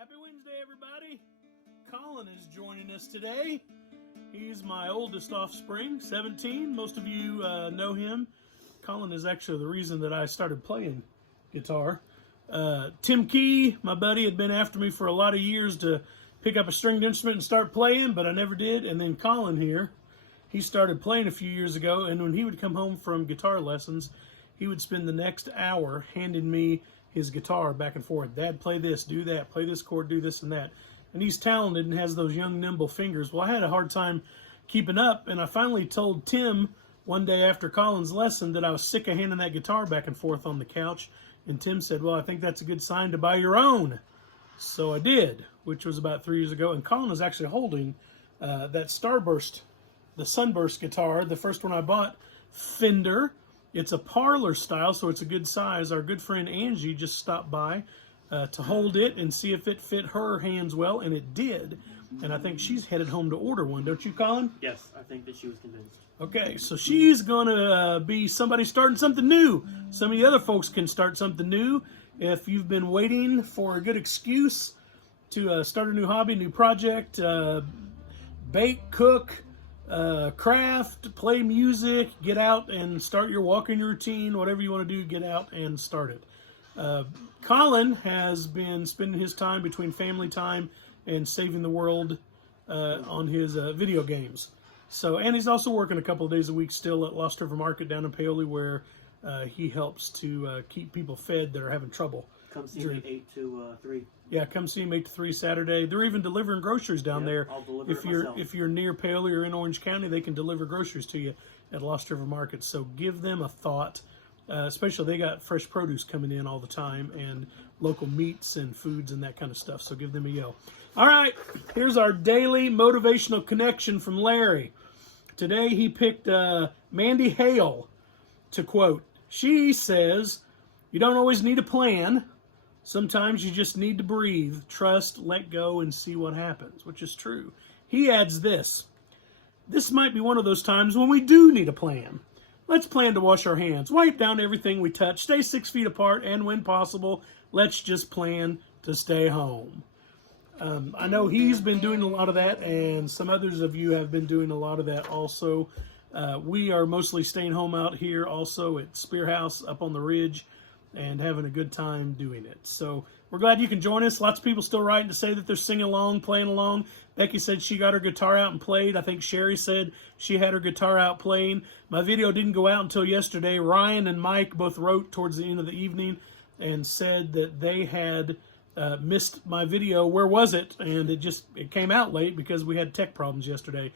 Happy Wednesday, everybody. Collin is joining us today. He's my oldest offspring, 17. Most of you know him. Collin is actually the reason that I started playing guitar. Tim Key, my buddy, had been after me for a lot of years to pick up a stringed instrument and start playing, but I never did. And then Collin here, he started playing a few years ago, and when he would come home from guitar lessons, he would spend the next hour handing me his guitar back and forth. Dad, play this, do that, play this chord, do this and that. And he's talented and has those young, nimble fingers. Well, I had a hard time keeping up, and I finally told Tim one day after Collin's lesson that I was sick of handing that guitar back and forth on the couch. And Tim said, well, I think that's a good sign to buy your own. So I did, which was about 3 years ago. And Collin was actually holding that Starburst, the Sunburst guitar, the first one I bought, Fender. It's a parlor style, so it's a good size. Our good friend Angie just stopped by to hold it and see if it fit her hands well, and it did. And I think she's headed home to order one, don't you, Collin? Yes, I think that she was convinced. Okay, so she's going to be somebody starting something new. Some of the other folks can start something new. If you've been waiting for a good excuse to start a new hobby, new project, bake, cook, craft, play music, get out and start your walking routine, whatever you want to do, get out and start it. Collin has been spending his time between family time and saving the world on his video games. So, and he's also working a couple of days a week still at Lost River Market down in Paoli, where he helps to keep people fed that are having trouble. Come see me 8 to 3. Yeah, come see him 8 to 3 Saturday. They're even delivering groceries down there. I'll deliver it myself. If you're near Paoli or in Orange County, they can deliver groceries to you at Lost River Market. So give them a thought. Especially they got fresh produce coming in all the time and local meats and foods and that kind of stuff. So give them a yell. All right, here's our daily motivational connection from Larry. Today he picked Mandy Hale to quote. She says, "You don't always need a plan. Sometimes you just need to breathe, trust, let go, and see what happens," which is true. He adds this. "This might be one of those times when we do need a plan. Let's plan to wash our hands, wipe down everything we touch, stay 6 feet apart, and when possible, let's just plan to stay home." I know he's been doing a lot of that, and some others of you have been doing a lot of that also. We are mostly staying home out here also at Spear House up on the ridge and having a good time doing it. So we're glad you can join us. Lots of people still writing to say that they're singing along, playing along. Becky said she got her guitar out and played. I think Sherry said she had her guitar out playing. My video didn't go out until yesterday. Ryan and Mike both wrote towards the end of the evening and said that they had missed my video. Where was it? And it came out late because we had tech problems yesterday.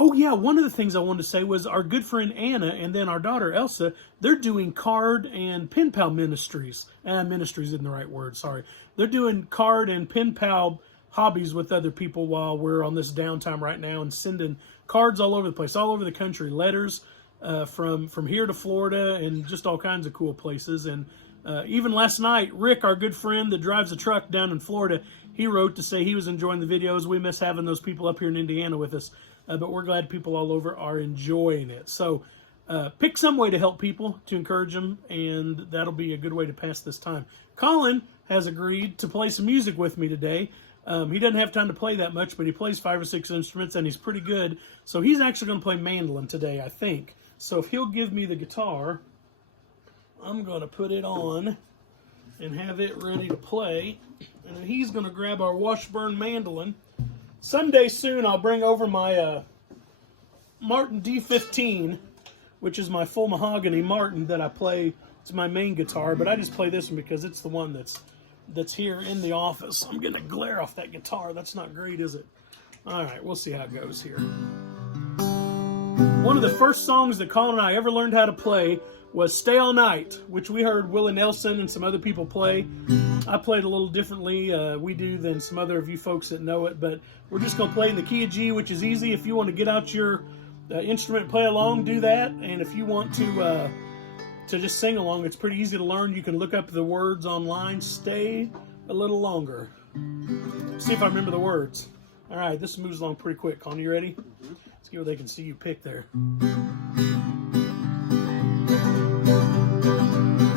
Oh yeah, one of the things I wanted to say was our good friend Anna and then our daughter Elsa, they're doing card and pen pal ministries. Ministries isn't the right word, sorry. They're doing card and pen pal hobbies with other people while we're on this downtime right now and sending cards all over the place, all over the country, letters from here to Florida and just all kinds of cool places. And even last night, Rick, our good friend that drives a truck down in Florida, he wrote to say he was enjoying the videos. We miss having those people up here in Indiana with us. But we're glad people all over are enjoying it. So pick some way to help people, to encourage them, and that'll be a good way to pass this time. Collin has agreed to play some music with me today. He doesn't have time to play that much, but he plays 5 or 6 instruments, and he's pretty good. So he's actually going to play mandolin today, I think. So if he'll give me the guitar, I'm going to put it on and have it ready to play. And then he's going to grab our Washburn mandolin. Someday soon I'll bring over my Martin D15, which is my full mahogany Martin that I play. It's my main guitar, but I just play this one because it's the one that's here in the office. I'm getting a glare off that guitar. That's not great, is it? All right, we'll see how it goes here. One of the first songs that Collin and I ever learned how to play was Stay All Night, which we heard Willie Nelson and some other people play. I played a little differently, we do, than some other of you folks that know it, but we're just going to play in the key of G, which is easy. If you want to get out your instrument and play along, do that. And if you want to just sing along, it's pretty easy to learn. You can look up the words online. Stay a little longer. See if I remember the words. All right, this moves along pretty quick. Collin, you ready? Let's get where they can see you pick there.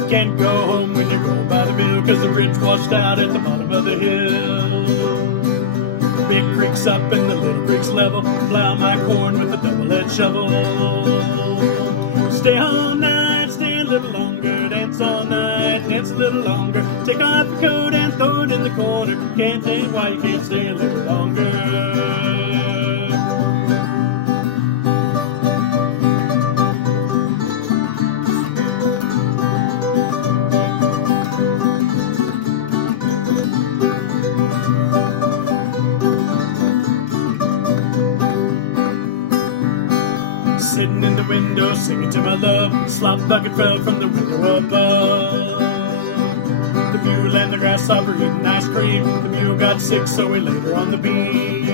Can't go home when you're going by the mill 'cause the bridge washed out at the bottom of the hill. The big creek's up and the little creek's level. Plow my corn with a double-edged shovel. Stay all night, stay a little longer. Dance all night, dance a little longer. Take off your coat and throw it in the corner. Can't tell you why you can't stay a little longer. Sitting in the window, singing to my love. Slop bucket fell from the window above. The mule and the grasshopper eating ice cream. The mule got sick, so we laid her on the beam.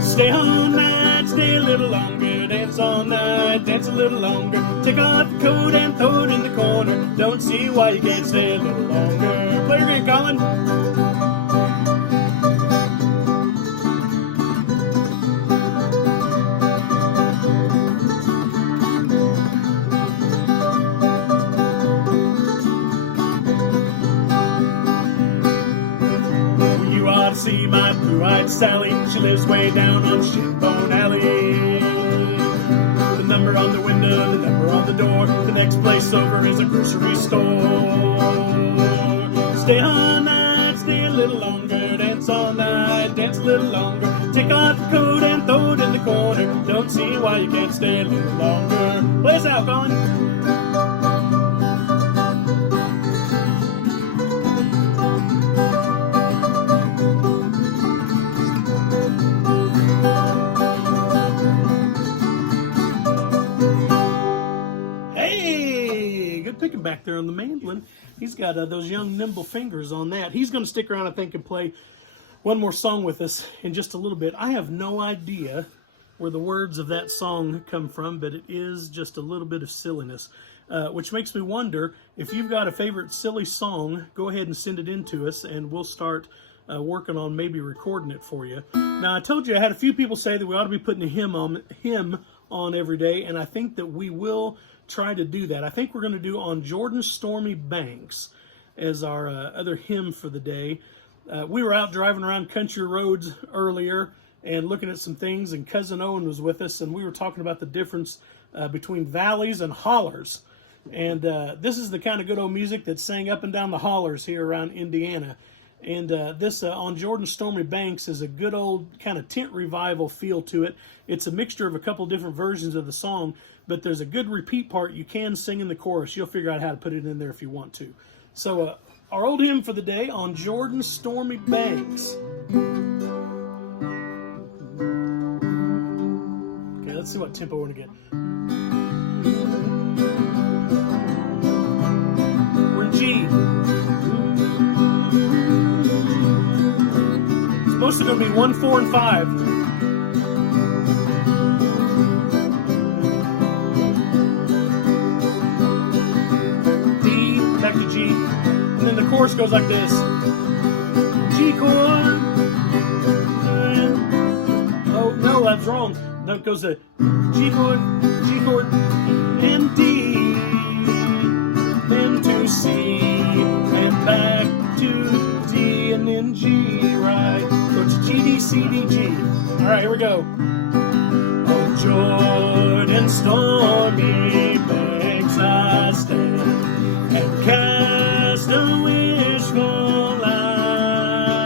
Stay all night, stay a little longer. Dance all night, dance a little longer. Take off your coat and throw it in the corner. Don't see why you can't stay a little longer. Play your game, Collin. See my blue-eyed Sally, she lives way down on Shinbone Alley. The number on the window, the number on the door. The next place over is a grocery store. Stay all night, stay a little longer. Dance all night, dance a little longer. Take off your coat and throw it in the corner. Don't see why you can't stay a little longer. Play us out, Collin. Picking back there on the mandolin. He's got those young nimble fingers on that. He's going to stick around, I think, and play one more song with us in just a little bit. I have no idea where the words of that song come from, but it is just a little bit of silliness, which makes me wonder if you've got a favorite silly song. Go ahead and send it in to us, and we'll start working on maybe recording it for you. Now, I told you I had a few people say that we ought to be putting a hymn on every day, and I think that we will try to do that. I think we're going to do On Jordan's Stormy Banks as our other hymn for the day. We were out driving around country roads earlier and looking at some things, and Cousin Owen was with us, and we were talking about the difference between valleys and hollers. And this is the kind of good old music that's sang up and down the hollers here around Indiana. And this On Jordan's Stormy Banks is a good old kind of tent revival feel to it. It's a mixture of a couple different versions of the song, but there's a good repeat part you can sing in the chorus. You'll figure out how to put it in there if you want to. So our old hymn for the day, On Jordan's Stormy Banks. Okay, let's see what tempo we're going to get. We're in G. It's mostly going to be 1, 4, and 5. Back to G, and then the chorus goes like this: G chord. Oh no, that's wrong. No, it goes to G chord, and D, then to C, and back to D, and then G. Right? So it's G, D, C, D, G. All right, here we go. On Jordan's stormy banks I stand, and cast a wishful eye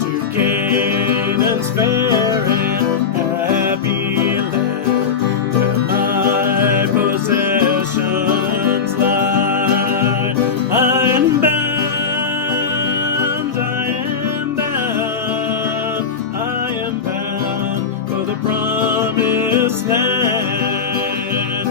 to Canaan's fair and happy land, where my possessions lie. I am bound, I am bound, I am bound for the promised land.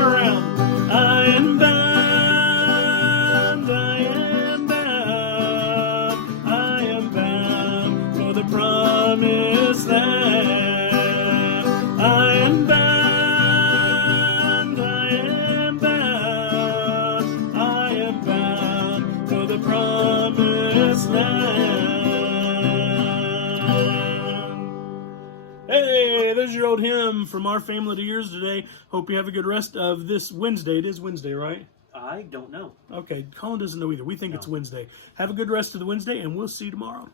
arm around. I am bound, I am bound, I am bound for the promised land. I am bound, I am bound, I am bound for the promised land. Hey, there's your old hymn from our family to yours today. Hope you have a good rest of this Wednesday. It is Wednesday, right? I don't know. Okay, Collin doesn't know either. We think it's Wednesday. Have a good rest of the Wednesday, and we'll see you tomorrow.